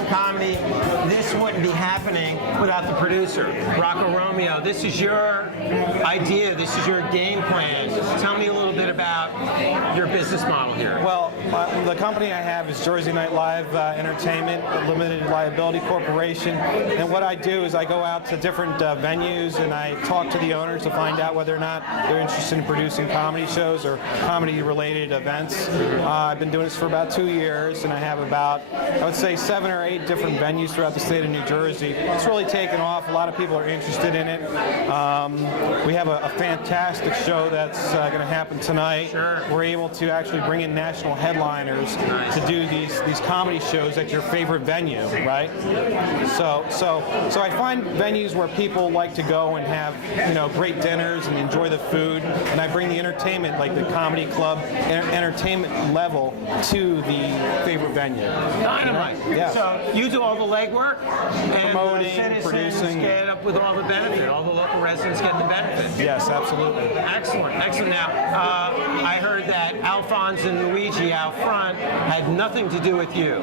Killen Comedy, this wouldn't be happening without the producer, Rocco Romeo. This is your idea. This is your game plan. Tell me a little bit about your business model here. Well, the company I have is Jersey Night Live Entertainment, a limited liability corporation. And what I do is I go out to different venues and I talk to the owners to find out whether or not they're interested in producing comedy shows or comedy-related events. I've been doing this for about 2 years, and I have about, I would say, 7 or 8 different venues throughout the state of New Jersey. It's really taken off. A lot of people are interested in it. We have a fantastic show that's going to happen tonight. Sure. We're able to actually bring in national headliners to do these comedy shows at your favorite venue, right? So I find venues where people like to go and have, great dinners and enjoy the food, and I bring the entertainment, like the comedy club entertainment level, to the favorite venue. Dynamite. Yeah. So you do all the legwork, and Promoting, the citizens producing. get up with all the benefit. All the local residents get the benefit. Yes, absolutely. Excellent, excellent. Now, I heard that Alphonse and Luigi out front had nothing to do with you.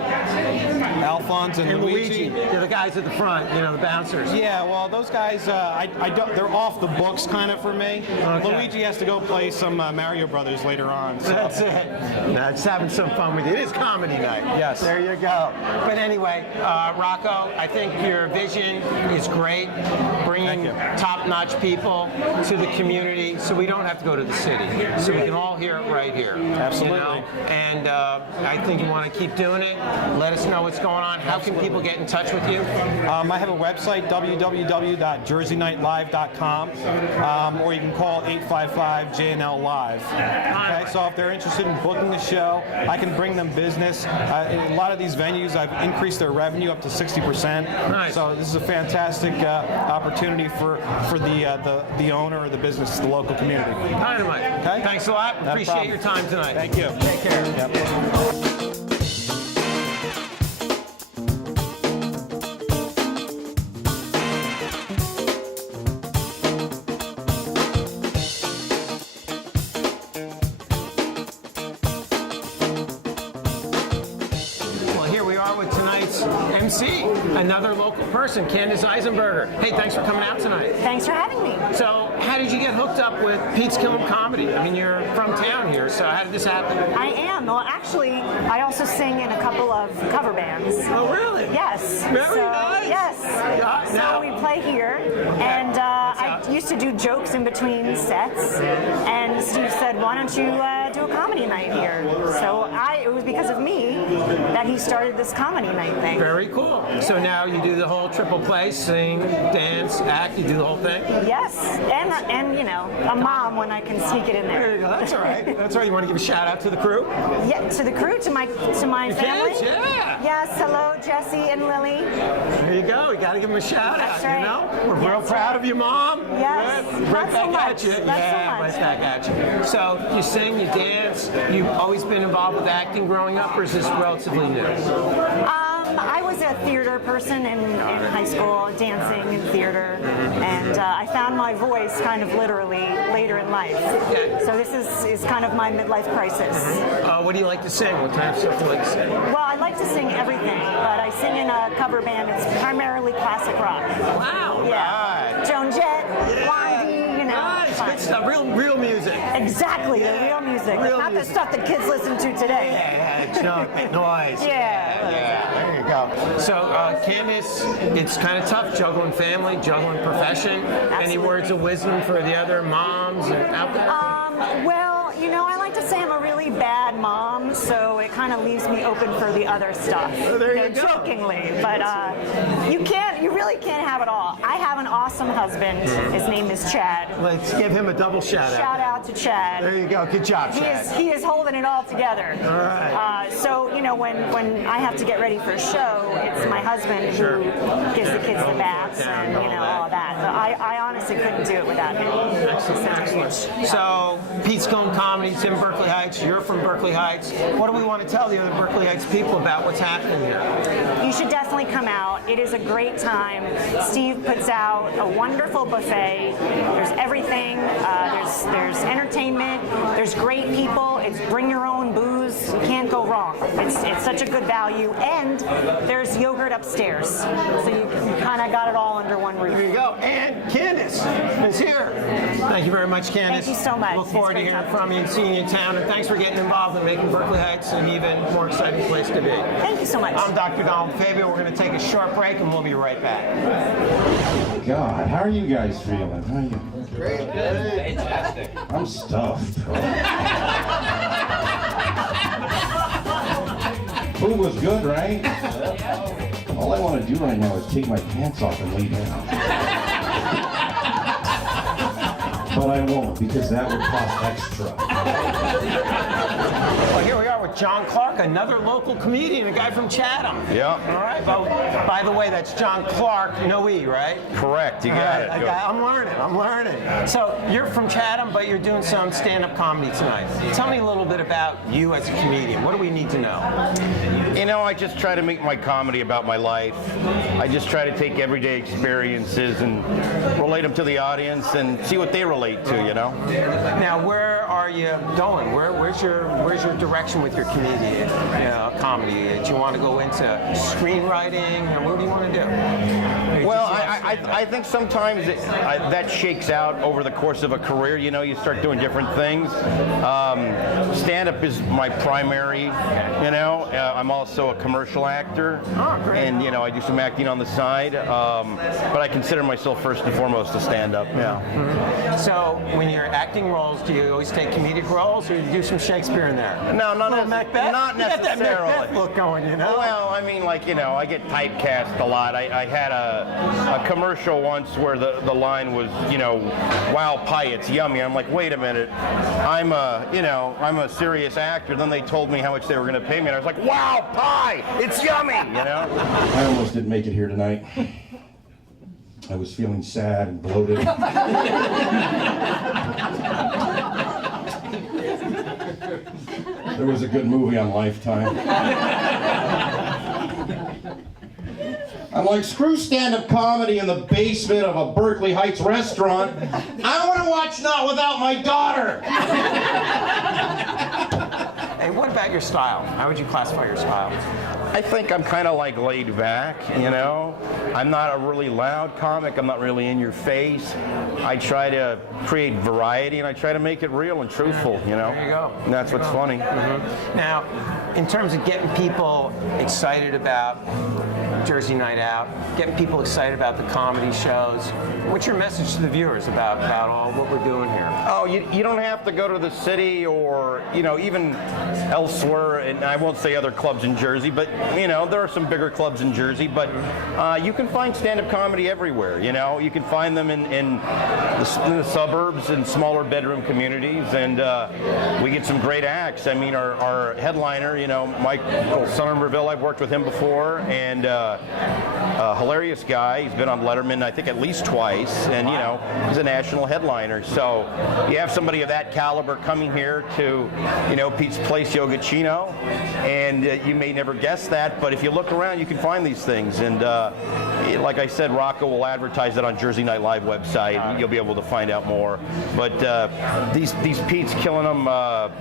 Alphonse and Luigi. They're the guys at the front, the bouncers. Yeah, well, those guys, I don't. They're off the books kind of for me. Okay. Luigi has to go play some Mario Brothers later on. So. That's it. Now, just having some fun with you. It is comedy night. Yes. There you go. But anyway, Rocco, I think your vision is great, bringing top-notch people to the community so we don't have to go to the city. So we can all hear it right here. Absolutely. And I think you want to keep doing it. Let us know what's going on. How can people get in touch with you? I have a website, www.jerseynightlive.com, or you can call 855-JNL-LIVE. Okay, so if they're interested in booking the show, I can bring them business. In a lot of these venues, I've increased their revenue up to 60%. Nice. So this is a fantastic opportunity for the owner or the business, the local community. Dynamite. Okay. Thanks a lot. No Appreciate problem. your time tonight. Thank you. Take care. Yep. MC, another local person, Candace Eisenberger. Hey, thanks for coming out tonight. Thanks for having me. So, how did you get hooked up with Pete's Killen Comedy? I mean, you're from town here, so how did this happen? I am. Well, actually, I also sing in a couple of cover bands. Oh, really? Yes. Very nice. Yes. So we play here, and I used to do jokes in between sets, and Steve said, why don't you do a comedy night here? So it was because of me that he started this comedy night thing. Very cool. So now you do the whole triple play, sing, dance, act, you do the whole thing? Yes, and a mom when I can sneak it in there. There you go. That's all right. That's all right. You want to give a shout out to the crew? Yeah, to the crew, to my family. Kids, yeah. Yes, hello, Jesse and Lily. There you go. You got to give them a shout That's out. right. We're real proud of you, Mom. Yes. Right Not so back much. at you. Not Yeah, so much. right back at you. So you sing, you dance. You've always been involved with acting growing up, or is this relatively new? I was a theater person in high school, dancing in theater, and I found my voice kind of literally later in life. Okay. So this is kind of my midlife crisis. What do you like to sing? What kind of stuff do you like to sing? Well, I like to sing everything, but I sing in a cover band. It's primarily classic rock. Wow. Yeah. Right. Joan Jett, Blondie, Nice. fun. Good stuff. Real music. Exactly, the real music. Real Not music. the stuff that kids listen to today. Yeah, junk, noise. Yeah. There you go. So, Candace, it's kind of tough juggling family, juggling profession. Any words of wisdom for the other moms out there? Well, I like to say I'm a really bad mom, so it kind of leaves me open for the other stuff. There you go. Jokingly, but you really can't have it all. I have an awesome husband. His name is Chad. Let's give him a double shout out. Shout out to Chad. There you go. Good job, Chad. He is holding it all together. All right. So when I have to get ready for a show, it's my husband who gives the kids the baths and all that. But I honestly couldn't do it without him. Excellent. So, Pete's Killen Comedy, it's in Berkeley Heights. You're from Berkeley Heights. What do we want to tell the other Berkeley Heights people about what's happening here? You should definitely come out. It is a great time. Steve puts out a wonderful buffet. There's everything. There's entertainment. There's great people. It's bring your own booze. Can't go wrong. It's such a good value, and there's yogurt upstairs, so you kind of got it all under one roof. There you go. And Candace is here. Thank you very much, Candace. Thank you so much. Look forward to It's great hearing talking from you and seeing you in town. And thanks for getting involved in making Berkeley Heights an even more exciting place to be. Thank you so much. I'm Dr. Donald Fabio. We're going to take a short break, and we'll be right back. God, how are you guys feeling? How are you? Great. Fantastic. I'm stuffed. Food was good, right? All I want to do right now is take my pants off and lay down. But I won't, because that would cost extra. Well, here we are with John Clark, another local comedian, a guy from Chatham. Yeah. All right. Well, by the way, that's John Clark, no E, right? Correct, you got it. Good. I'm learning. So you're from Chatham, but you're doing some stand-up comedy tonight. Tell me a little bit about you as a comedian. What do we need to know? You know, I just try to make my comedy about my life. I just try to take everyday experiences and relate them to the audience and see what they relate to, you know? Now, where are you going? Where's your direction with your comedian, comedy? Do you want to go into screenwriting, or what do you want to do? Well, I think sometimes that shakes out over the course of a career. You know, you start doing different things. Stand-up is my primary, you know. I'm also a commercial actor. Oh, great. And, you know, I do some acting on the side. But I consider myself first and foremost a stand-up, yeah. Mm-hmm. So when you're acting roles, do you always take comedic roles, or do you do some Shakespeare in there? No, not Macbeth? not You got that necessarily. Macbeth look going, you know? Well, I mean, like, you know, I get typecast a lot. I had a commercial once where the line was, you know, wow, pie, it's yummy. I'm like, wait a minute, I'm a serious actor. Then they told me how much they were going to pay me, and I was like, wow, pie, it's yummy, you know? I almost didn't make it here tonight. I was feeling sad and bloated. There was a good movie on Lifetime. I'm like, screw stand-up comedy in the basement of a Berkeley Heights restaurant. I want to watch Not Without My Daughter. Hey, what about your style? How would you classify your style? I think I'm kind of like laid back, you know? I'm not a really loud comic. I'm not really in your face. I try to create variety, and I try to make it real and truthful, you know? There you go. And that's what's funny. Mm-hmm. Now, in terms of getting people excited about Jersey Night Out, getting people excited about the comedy shows, what's your message to the viewers about all what we're doing here? Oh, you don't have to go to the city or, you know, even elsewhere, and I won't say other clubs in Jersey, but, you know, there are some bigger clubs in Jersey, but you can find stand-up comedy everywhere, you know? You can find them in the suburbs and smaller bedroom communities, and we get some great acts. I mean, our headliner, you know, Michael Somerville, I've worked with him before, and a hilarious guy. He's been on Letterman, I think, at least twice, and, you know, he's a national headliner. So you have somebody of that caliber coming here to, you know, Pete's Place Yogachino, and you may never guess that, but if you look around, you can find these things. And like I said, Rocco will advertise it on Jersey Night Live website. You'll be able to find out more. But these Pete's Killen Them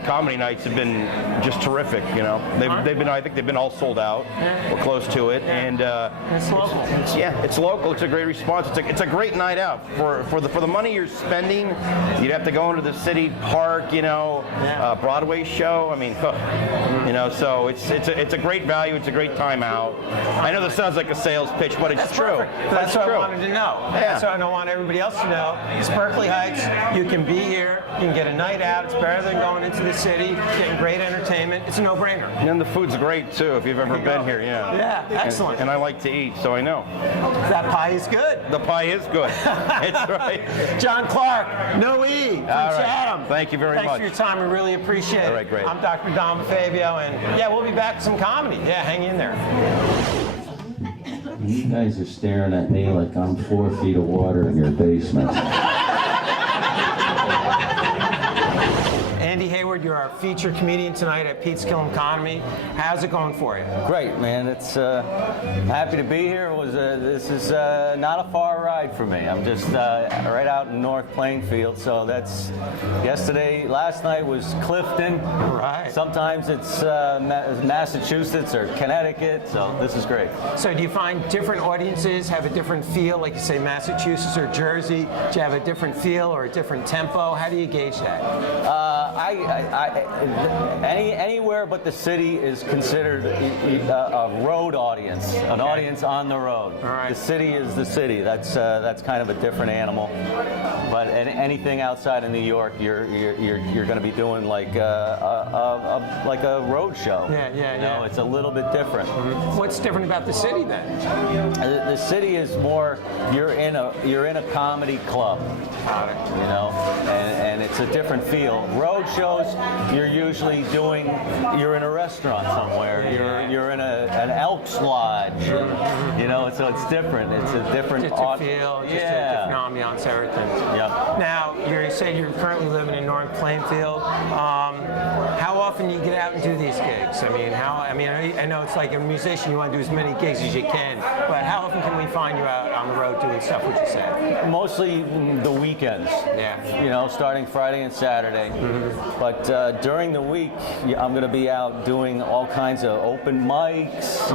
comedy nights have been just terrific. You know, they've been, I think they've been all sold out or close to it. And It's local. it's local. It's a great response. It's a great night out for the money you're spending. You'd have to go into the city park, you know, Broadway show. I mean, you know, so it's a great value. It's a great time out. I know this sounds like a sales pitch, but it's true. Perfect. That's what I wanted to know. Yeah. That's what I want everybody else to know. It's Berkeley Heights. You can be here. You can get a night out. It's better than going into the city, getting great entertainment. It's a no-brainer. And the food's great too. If you've ever been here, Yeah, excellent. And I like to eat, so I know. That pie is good. The pie is good. It's right. John Clark, no E, from Chatham. Thank you very much. Thanks for your time. We really appreciate it. All right, great. I'm Dr. Don Fabio, and yeah, we'll be back with some comedy. Yeah, hang in there. You guys are staring at me like I'm 4 feet of water in your basement. Andy Hayward Edward, you're our featured comedian tonight at Pete's Killen Comedy. How's it going for you? Great, man. It's happy to be here. This is not a far ride for me. I'm just right out in North Plainfield, so that's last night was Clifton. Right. Sometimes it's Massachusetts or Connecticut, so this is great. So do you find different audiences have a different feel, like you say Massachusetts or Jersey? Do you have a different feel or a different tempo? How do you gauge that? Anywhere but the city is considered a road audience, an audience on the road. All right. The city is the city. That's kind of a different animal. But anything outside of New York, you're going to be doing like a road show. Yeah. It's a little bit different. What's different about the city then? The city is more you're in a comedy club. Got it. And it's a different feel. Road shows, you're usually you're in a restaurant somewhere. You're in an Elks Lodge. So it's different. It's a different Just a feel, just a different ambiance, everything. Yep. Now, you say you're currently living in North Plainfield. How often do you get out and do these gigs? I know it's like a musician, you want to do as many gigs as you can, but how often can we find you out on the road doing stuff, would you say? Mostly the weekends. Yeah. Starting Friday and Saturday. Mm-hmm. But during the week, I'm going to be out doing all kinds of open mics,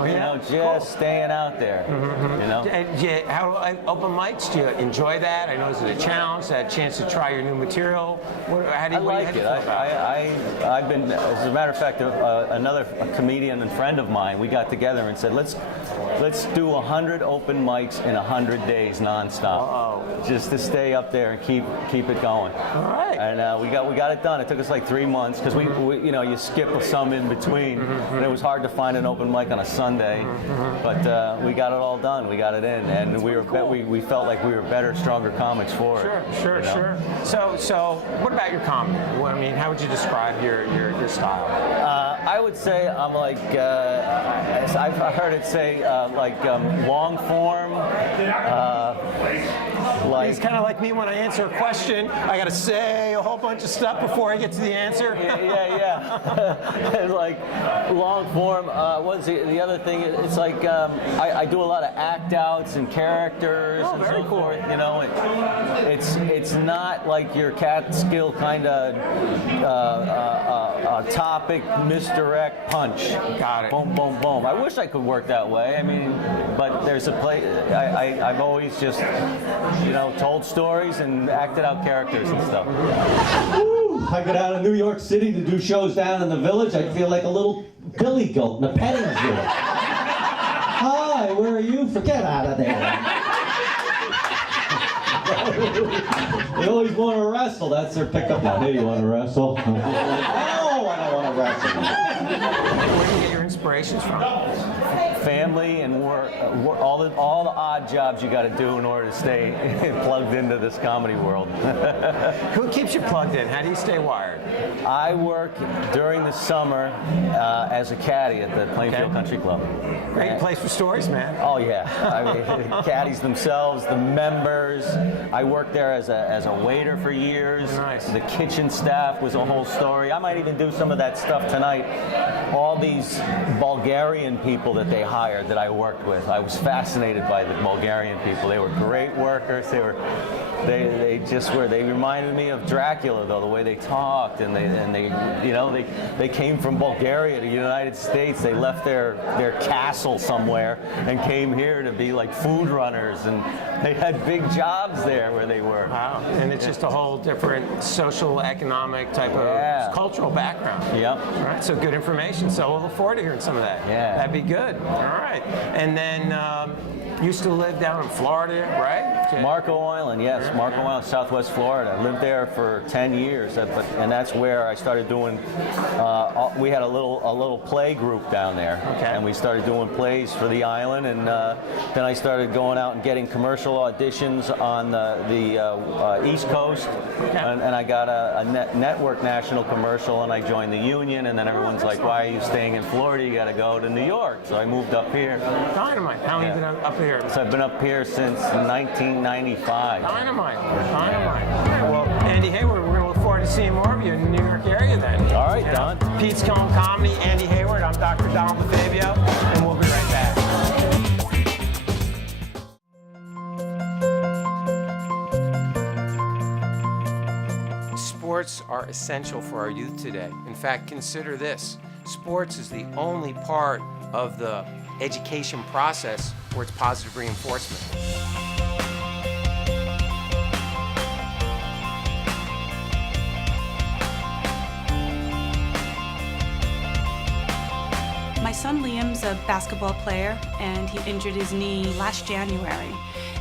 just staying out there. Mm-hmm. How open mics, do you enjoy that? I know it's a challenge, that chance to try your new material. How do you like it. I've been, as a matter of fact, another comedian and friend of mine, we got together and said, let's do 100 open mics in 100 days nonstop, just to stay up there and keep it going. All right. And we got it done. It took us like 3 months because we you skip some in between, and it was hard to find an open mic on a Sunday, but we got it all done. We got it in, and we felt like we were better, stronger comics for it. Sure. So what about your comedy? How would you describe your style? I would say I'm like I've heard it say long form. It's kind of like me when I answer a question. I got to say a whole bunch of stuff before I get to the answer. Yeah. Like long form. What's the other thing? It's like I do a lot of act outs and characters. Oh, and very so cool. forth, it's not like your Catskill kind of topic, misdirect, punch. Got it. Boom, boom, boom. I wish I could work that way. But there's a place. I've always just told stories and acted out characters and stuff. Woo! I got out of New York City to do shows down in the Village. I feel like a little billy goat in a petting zoo. Hi, where are you? Forget out of there. They always want to wrestle. That's their pickup line. Hey, you want to wrestle? No, I don't want to wrestle. Where do you get your inspirations from? Family and work, all the odd jobs you got to do in order to stay plugged into this comedy world. Who keeps you plugged in? How do you stay wired? I work during the summer as a caddy at the Plainfield Country Club. Great place for stories, man. Oh yeah, caddies themselves, the members. I worked there as a waiter for years. Nice. The kitchen staff was a whole story. I might even do some of that stuff tonight. All these Bulgarian people that they hired that I worked with. I was fascinated by the Bulgarian people. They were great workers. They reminded me of Dracula, though, the way they talked, and they came from Bulgaria to the United States. They left their castle somewhere and came here to be like food runners, and they had big jobs there where they were. Wow. And it's just a whole different social, economic type of cultural background. Yep. All right, so good information. So we'll look forward to hearing some of that. Yeah. That'd be good. All right. And then used to live down in Florida, right? Marco Island, yes. Marco Island, Southwest Florida. I lived there for 10 years, and that's where I started doing, we had a little play group down there. Okay. And we started doing plays for the island, and then I started going out and getting commercial auditions on the East Coast, and I got a network national commercial, and I joined the union, and then everyone's like, why are you staying in Florida? You got to go to New York. So I moved up here. Dynamite. How long have you been up here? So I've been up here since 1995. Dynamite. Dynamite. Well, Andy Hayward, we're going to look forward to seeing more of you in the New York area then. All right, Don. Pete's Killen Comedy, Andy Hayward. I'm Dr. Donald DeFabio, and we'll be right back. Sports are essential for our youth today. In fact, consider this. Sports is the only part of the education process where it's positive reinforcement. My son Liam's a basketball player, and he injured his knee last January.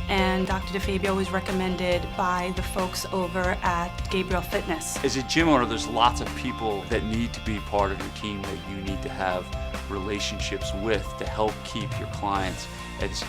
And Dr. DeFabio was recommended by the folks over at Gabriel Fitness. As a gym owner, there's lots of people that need to be part of your team that you need to have relationships with to help keep your clients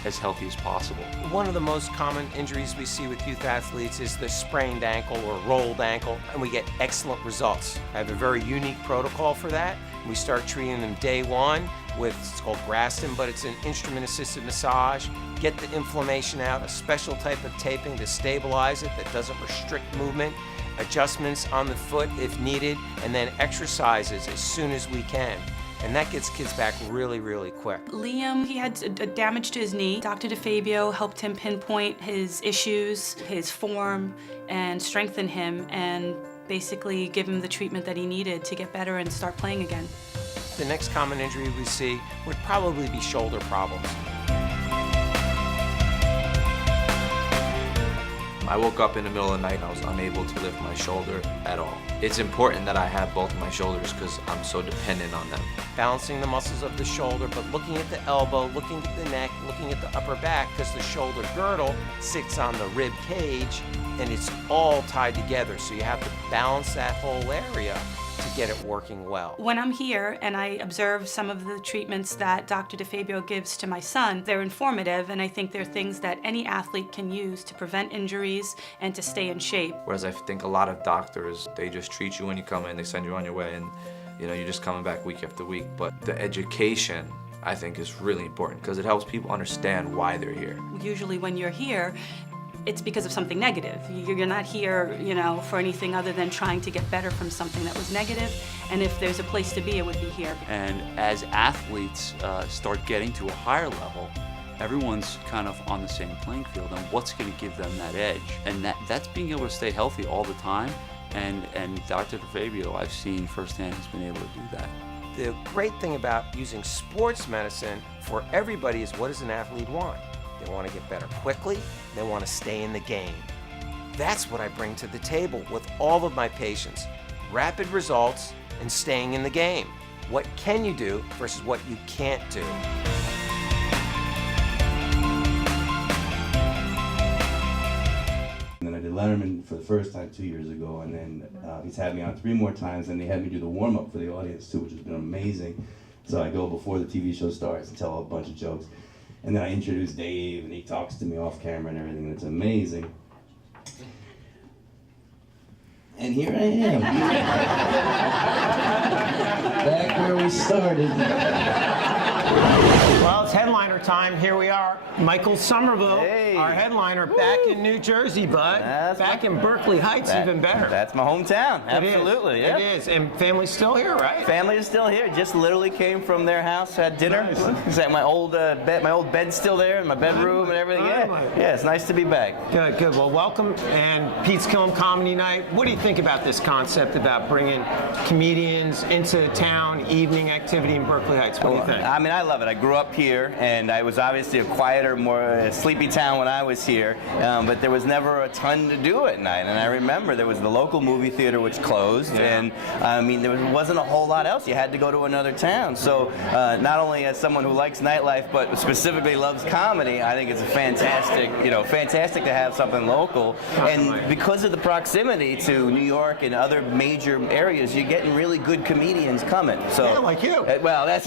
as healthy as possible. One of the most common injuries we see with youth athletes is the sprained ankle or rolled ankle, and we get excellent results. I have a very unique protocol for that. We start treating them day one with, it's called Graston, but it's an instrument-assisted massage. Get the inflammation out, a special type of taping to stabilize it that doesn't restrict movement, adjustments on the foot if needed, and then exercises as soon as we can. And that gets kids back really, really quick. Liam, he had a damage to his knee. Dr. DeFabio helped him pinpoint his issues, his form, and strengthen him, and basically give him the treatment that he needed to get better and start playing again. The next common injury we see would probably be shoulder problems. I woke up in the middle of the night and I was unable to lift my shoulder at all. It's important that I have both of my shoulders because I'm so dependent on them. Balancing the muscles of the shoulder, but looking at the elbow, looking at the neck, looking at the upper back, because the shoulder girdle sits on the rib cage and it's all tied together. So you have to balance that whole area to get it working well. When I'm here and I observe some of the treatments that Dr. DeFabio gives to my son, they're informative, and I think they're things that any athlete can use to prevent injuries and to stay in shape. Whereas I think a lot of doctors, they just treat you when you come in, they send you on your way, and you're just coming back week after week. But the education, I think, is really important because it helps people understand why they're here. Usually when you're here, it's because of something negative. You're not here, for anything other than trying to get better from something that was negative. And if there's a place to be, it would be here. And as athletes start getting to a higher level, everyone's kind of on the same playing field, and what's going to give them that edge? And that's being able to stay healthy all the time. And Dr. DeFabio, I've seen firsthand, has been able to do that. The great thing about using sports medicine for everybody is, what does an athlete want? They want to get better quickly. They want to stay in the game. That's what I bring to the table with all of my patients. Rapid results and staying in the game. What can you do versus what you can't do? And then I did Letterman for the first time 2 years ago, and then he's had me on 3 more times, and they had me do the warm-up for the audience too, which has been amazing. So I go before the TV show starts and tell a bunch of jokes. And then I introduce Dave, and he talks to me off camera and everything, and it's amazing. And here I am. Back where we started. Well, it's headliner time. Here we are. Michael Somerville, Hey. our headliner, back in New Jersey, bud. Back in Berkeley Heights, even better. That's my hometown. It is. Absolutely, yeah. It is. And family's still here, right? Family is still here. Just literally came from their house, had dinner. Nice. My old bed's still there, in my bedroom and everything. Yeah, it's nice to be back. Good, good. Well, welcome. And Pete's Killen Comedy Night. What do you think about this concept about bringing comedians into town, evening activity in Berkeley Heights? What do you think? I mean, I love it. I grew up here, and I was obviously a quieter, more sleepy town when I was here, but there was never a ton to do at night. And I remember there was the local movie theater which closed, and I mean, there wasn't a whole lot else. You had to go to another town. So not only as someone who likes nightlife, but specifically loves comedy, I think it's a fantastic, fantastic to have something local. And because of the proximity to New York and other major areas, you're getting really good comedians coming. So Yeah, like you. Well, that's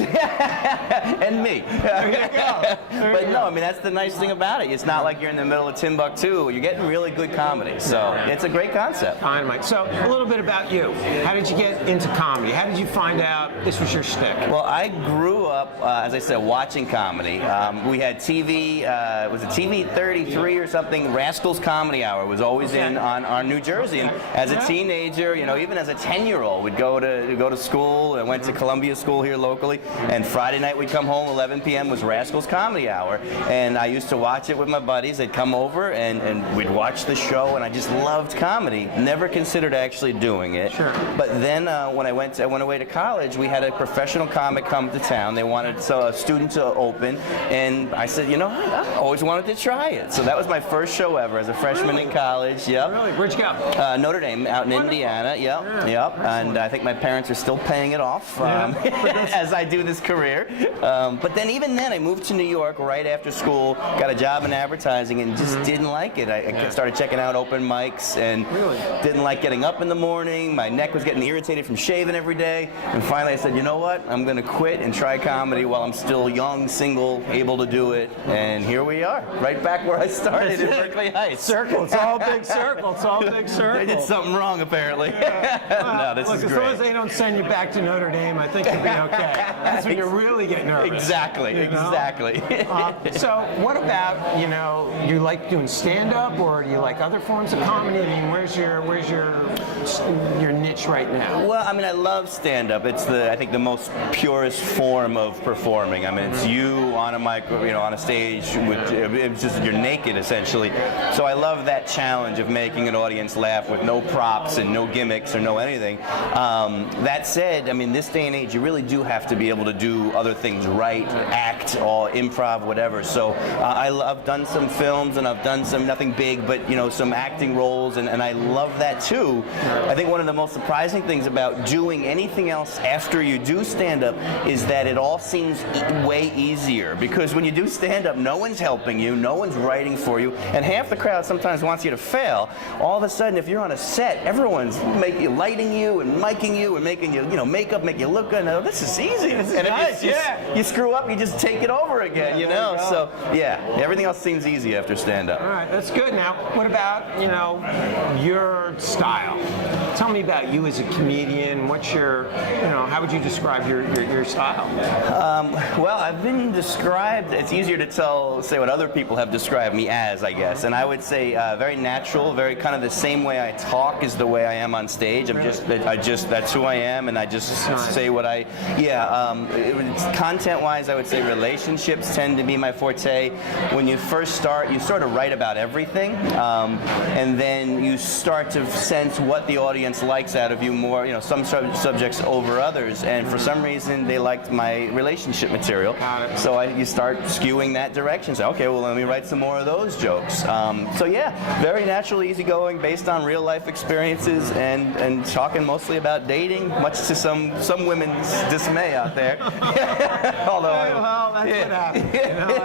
And me. There you go. But no, I mean, that's the nice thing about it. It's not like you're in the middle of Timbuktu. You're getting really good comedy. So it's a great concept. Dynamite. So a little bit about you. How did you get into comedy? How did you find out this was your shtick? Well, I grew up, as I said, watching comedy. We had TV, was it TV 33 or something? Rascals Comedy Hour was always in on New Jersey. And as a teenager, you know, even as a 10-year-old, we'd go to school. I went to Columbia School here locally, and Friday night we'd come home, 11 p.m. was Rascals Comedy Hour. And I used to watch it with my buddies. They'd come over and we'd watch the show, and I just loved comedy. Never considered actually doing it. Sure. But then when I went away to college, we had a professional comic come to town. They wanted a student to open, and I said, you know, I always wanted to try it. So that was my first show ever as a freshman in college. Yep. Really? Where'd you go? Notre Dame, out in Indiana. Yep. Yep. And I think my parents are still paying it off as I do this career. But then even then, I moved to New York right after school, got a job in advertising, and just didn't like it. I started checking out open mics and didn't like getting up in the morning. My neck was getting irritated from shaving every day. And finally I said, you know what? I'm going to quit and try comedy while I'm still young, single, able to do it. And here we are, right back where I started in Berkeley Heights. Circle. It's all big circle. It's all big circle. They did something wrong, apparently. No, this is great. As long as they don't send you back to Notre Dame, I think you'll be okay. That's when you really get nervous. Exactly, you know? exactly. So what about, you know, you like doing stand-up, or do you like other forms of comedy? I mean, where's your niche right now? Well, I mean, I love stand-up. It's I think the most purest form of performing. I mean, it's you on a mic, you know, on a stage it's just you're naked essentially. So I love that challenge of making an audience laugh with no props and no gimmicks or no anything. That said, I mean, this day and age, you really do have to be able to do other things right, act, or improv, whatever. So I've done some films and I've done some, nothing big, but you know, some acting roles, and I love that too. I think one of the most surprising things about doing anything else after you do stand-up is that it all seems way easier, because when you do stand-up, no one's helping you, no one's writing for you, and half the crowd sometimes wants you to fail. All of a sudden, if you're on a set, everyone's lighting you and miking you and making you, you know, makeup, make you look good. Now, this is easy. This is and nice, you screw up, you just take it over again, you know? So, yeah, everything else seems easy after stand-up. All right, that's good. Now, what about, you know, your style? Tell me about you as a comedian. What's your, you know, how would you describe your style? Well, I've been described, it's easier to say what other people have described me as, I guess. And I would say very natural, very kind of the same way I talk is the way I am on stage. That's who I am, and I just say what content-wise, I would say relationships tend to be my forte. When you first start, you sort of write about everything, and then you start to sense what the audience likes out of you more, you know, some subjects over others, and for some reason they liked my relationship material. So you start skewing that direction. So, okay, well, let me write some more of those jokes. So yeah, very natural, easygoing, based on real life experiences, and talking mostly about dating, much to some women's dismay out there. Although, well, that's what happens. You know,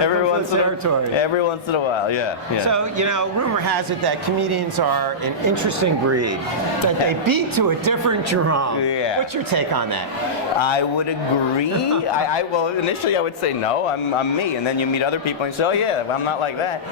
every once in a while, yeah. So, you know, rumor has it that comedians are an interesting breed, that they beat to a different drum. Yeah. What's your take on that? I would agree. Well, initially I would say no, I'm me, and then you meet other people and you say, oh yeah, I'm not like that.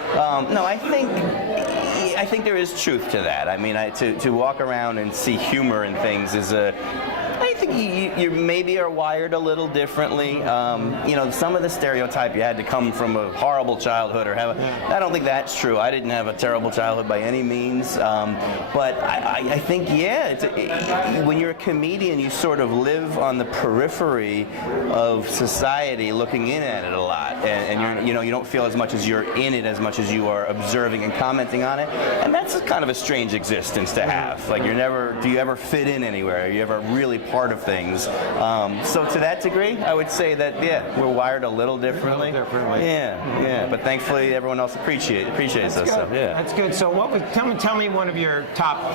No, I think there is truth to that. I mean, to walk around and see humor in things is I think you maybe are wired a little differently. You know, some of the stereotype you had to come from a horrible childhood or I don't think that's true. I didn't have a terrible childhood by any means. But I think, when you're a comedian, you sort of live on the periphery of society, looking in at it a lot. And you don't feel as much as you're in it as much as you are observing and commenting on it. And that's kind of a strange existence to have. Like, do you ever fit in anywhere? Are you ever really part of things? So to that degree, I would say that, we're wired a little differently. Yeah. But thankfully, everyone else appreciates us. So, yeah. That's good. So tell me one of your top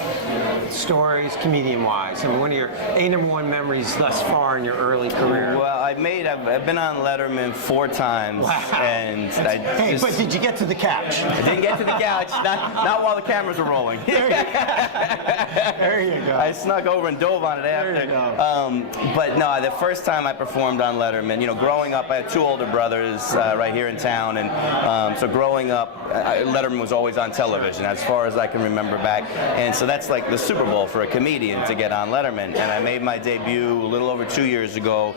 stories, comedian-wise. I mean, one of your #1 memories thus far in your early career. Well, I've been on Letterman 4 times. Wow. And but did you get to the couch? I didn't get to the couch. Not while the cameras were rolling. There you go. I snuck over and dove on it after. There you go. But no, the first time I performed on Letterman, you know, growing up, I had 2 older brothers right here in town, and so growing up, Letterman was always on television, as far as I can remember back. And so that's like the Super Bowl for a comedian to get on Letterman. And I made my debut a little over 2 years ago.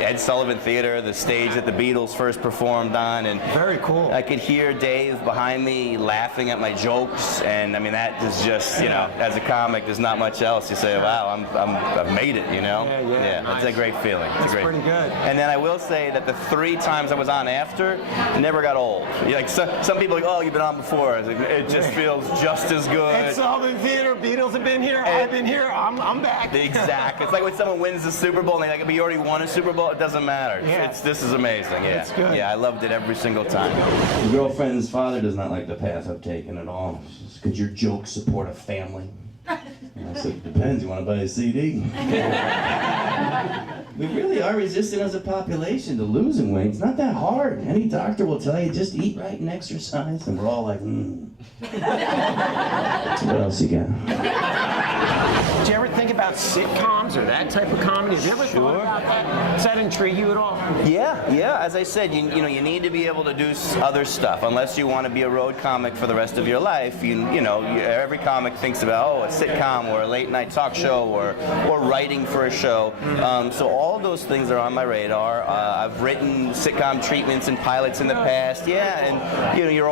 Ed Sullivan Theater, the stage that the Beatles first performed on, and very cool. I could hear Dave behind me laughing at my jokes, and I mean that is just, you know, as a comic, there's not much else. You say, wow, I've made it, you know. Yeah, nice. It's a great feeling. That's pretty good. And then I will say that the 3 times I was on after, it never got old. Like some people are like, oh, you've been on before. I was like, it just feels just as good. Ed Sullivan Theater, Beatles have been here. I've been here. I'm back. Exactly. It's like when someone wins the Super Bowl and they're like, but you already won a Super Bowl. It doesn't matter. Yeah. This is amazing. Yeah. It's good. Yeah, I loved it every single time. My girlfriend's father does not like the path I've taken at all. She says, could your jokes support a family? And I said, depends. You want to buy a CD? We really are resistant as a population to losing weight. It's not that hard. Any doctor will tell you just eat right and exercise. And we're all like, What else you got? Did you ever think about sitcoms or that type of comedy? Have you ever thought about that? Does that intrigue you at all? Yeah. As I said, you know, you need to be able to do other stuff. Unless you want to be a road comic for the rest of your life, you know, every comic thinks about, a sitcom or a late night talk show or writing for a show. So all of those things are on my radar. I've written sitcom treatments and pilots in the past. Yeah, and you know, you're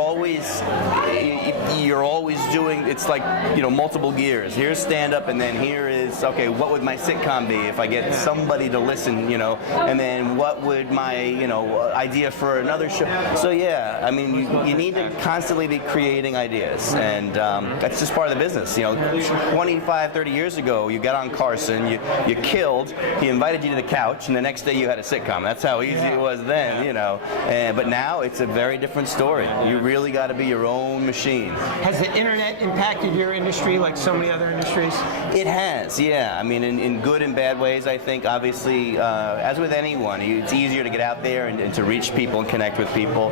always doing. It's like, you know, multiple gears. Here's stand up, and then here is, okay, what would my sitcom be if I get somebody to listen, you know, and then what would my, you know, idea for another show. So yeah, I mean, you need to constantly be creating ideas, and that's just part of the business. You know, 25, 30 years ago, you got on Carson, you killed, he invited you to the couch, and the next day you had a sitcom. That's how easy it was then, you know. But now it's a very different story. You really got to be your own machine. Has the internet impacted your industry like so many other industries? It has, yeah. I mean, in good and bad ways, I think. Obviously, as with anyone, it's easier to get out there and to reach people and connect with people.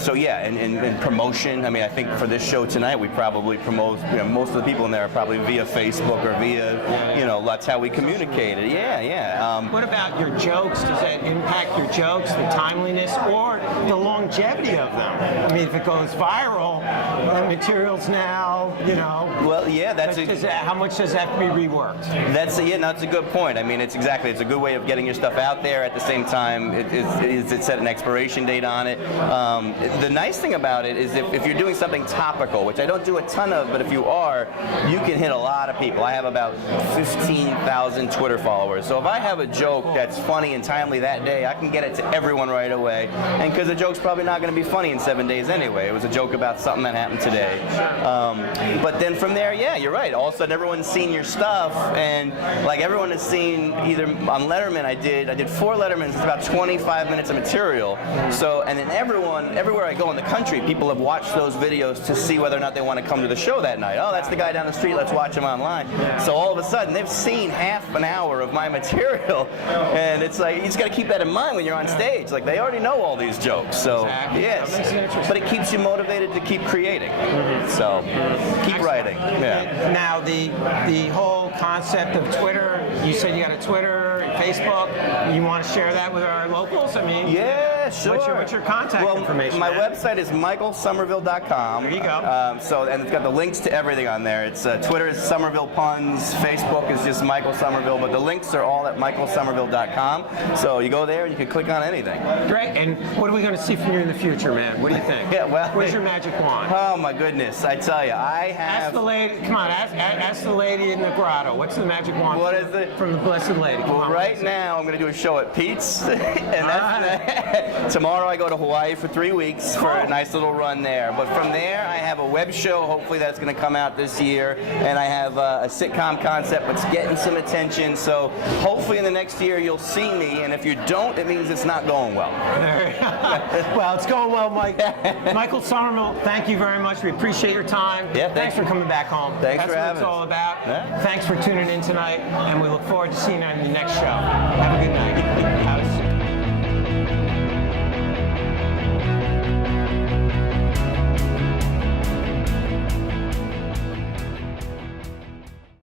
So yeah, and promotion. I mean, I think for this show tonight, we probably promote, you know, most of the people in there are probably via Facebook or via, you know, that's how we communicated. Yeah. What about your jokes? Does that impact your jokes, the timeliness, or the longevity of them? I mean, if it goes viral, the material's now, you know. Well, yeah, how much does that have to be reworked? That's a good point. I mean, it's a good way of getting your stuff out there. At the same time, it set an expiration date on it. The nice thing about it is if you're doing something topical, which I don't do a ton of, but if you are, you can hit a lot of people. I have about 15,000 Twitter followers. So if I have a joke that's funny and timely that day, I can get it to everyone right away. And because the joke's probably not going to be funny in 7 days anyway. It was a joke about something that happened today. But then from there, yeah, you're right. All of a sudden, everyone's seen your stuff, and like everyone has seen either on Letterman. I did 4 Lettermans. It's about 25 minutes of material. So, and then everywhere I go in the country, people have watched those videos to see whether or not they want to come to the show that night. Oh, that's the guy down the street. Let's watch him online. So all of a sudden, they've seen half an hour of my material, and it's like you just got to keep that in mind when you're on stage. Like they already know all these jokes. So yes, but it keeps you motivated to keep creating. So keep writing. Yeah. Now the whole concept of Twitter. You said you got a Twitter and Facebook. You want to share that with our locals? I mean, yeah, sure. What's your contact information? My website is michaelsomerville.com. There you go. And it's got the links to everything on there. It's Twitter is Somerville Puns. Facebook is just Michael Somerville, but the links are all at michaelsomerville.com. So you go there and you can click on anything. Great. And what are we going to see from you in the future, man? What do you think? Yeah. Well, where's your magic wand? Oh my goodness! I tell you, I have. Ask the lady. Come on, ask the lady in the grotto. What's the magic wand? What is it? From the Blessed Lady. Well, right now I'm going to do a show at Pete's, and that's tomorrow. I go to Hawaii for 3 weeks for a nice little run there. But from there, I have a web show. Hopefully, that's going to come out this year, and I have a sitcom concept, but it's getting some attention. So hopefully, in the next year, you'll see me. And if you don't, it means it's not going well. Well, it's going well, Mike. Michael Somerville, thank you very much. We appreciate your time. Yeah, thanks for coming back home. Thanks That's for what having it's all us. about. Yeah. Thanks for tuning in tonight, and we look forward to seeing you on the next show. Have a good night. Have a seat.